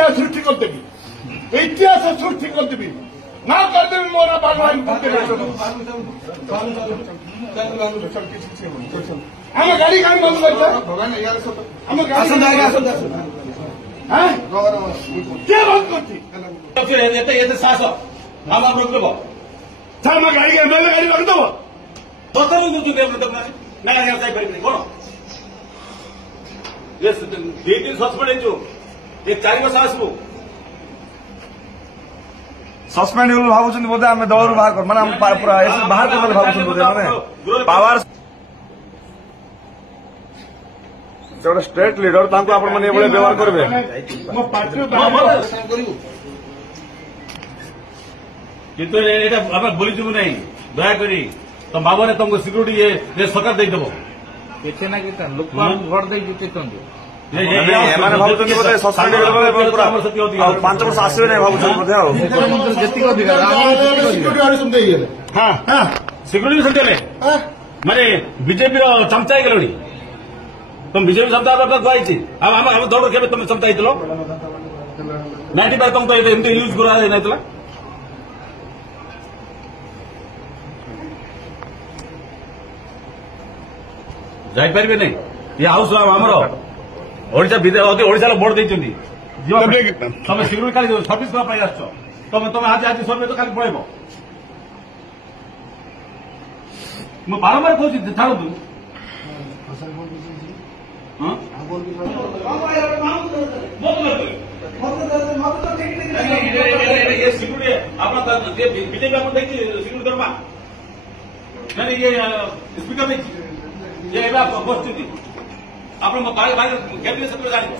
इतिहास सृष्टि करदेवी इतिहास सृष्टि करदेवी ना करदेवी मोर भगवान आम गाड़ी कहीं बंद करते क्या बंद करती साहस हम रोकदेव सर मैं गाड़ी एमएलए गाड़ी रखदेव बताओ ना जापर कौन ये 2 दिन सस्पेंड हो 4 वर्ष आसबू सस्पेंड भावुं बोधे आम दल बाहर कर माने पूरा बाहर कर भावुं बोधे माने पावर गोटे स्टेट लीडर तांको आपण माने एबळे व्यवहार करबे मो पार्टी किंतु एटा आम बोलीजु नहीं दयाकोरी तुम भावने तुमको सिक्यूरीटी ये सरकार देदेव किसी ना कि लोक भोट दे जितेଛନ୍ତି एमाने भावुं बोधे सस्पेंड पूरा 5 वर्ष आसबे नहीं भावुं बोधे ଯେତିକି ଅଧିକାର हाँ सिक्यूरीटी सेंटर माने बीजेपी चमचा हो गलि तुम बीजेपी चमचा कही आम दौड़ के तुम चमचा हो 95 तुम तो एमती यूज करा जापर नहीं ये हाउस आमर ओडिशा भोट देते तुम सिक्यूरीटी खाली सर्विस आस तुम आज सर्वे तो खाली पड़ेब ମୁଁ ବାରମ୍ବାର କହୁଛି ଛାଡ଼ନ୍ତୁ ବିଜେପି ଆପଣ ଦେଇଛି ସିକ୍ୟୁରିଟି ଦରମା ନାଇଁ ଇଏ ସ୍ପିକର ଦେଇଛି ଇଏ ଏବେ ବସୁଛନ୍ତି ଆପଣ କ୍ୟାବିନେଟ୍ ସେତେବେଳେ ଜାଣିବ